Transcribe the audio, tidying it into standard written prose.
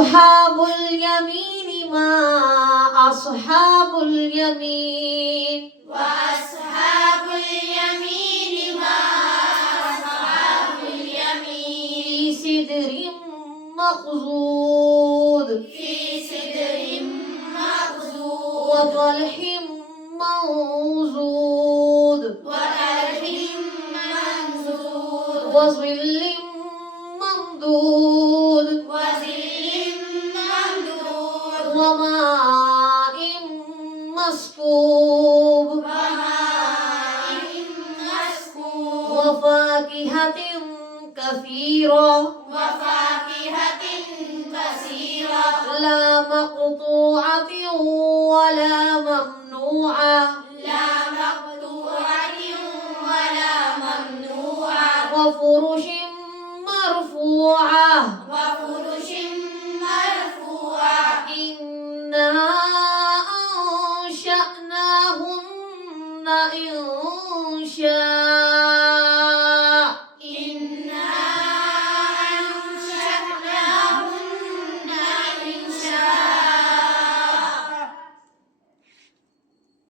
أصحاب اليمين ما أصحاب اليمين وأصحاب اليمين ما أصحاب اليمين في سدر مخضود في سدر مخضود وطلح منضود وطلح منضود وظل ممدود وظل ممدود وماء مسكوب وماء مسكوب وفاكهة كثيرة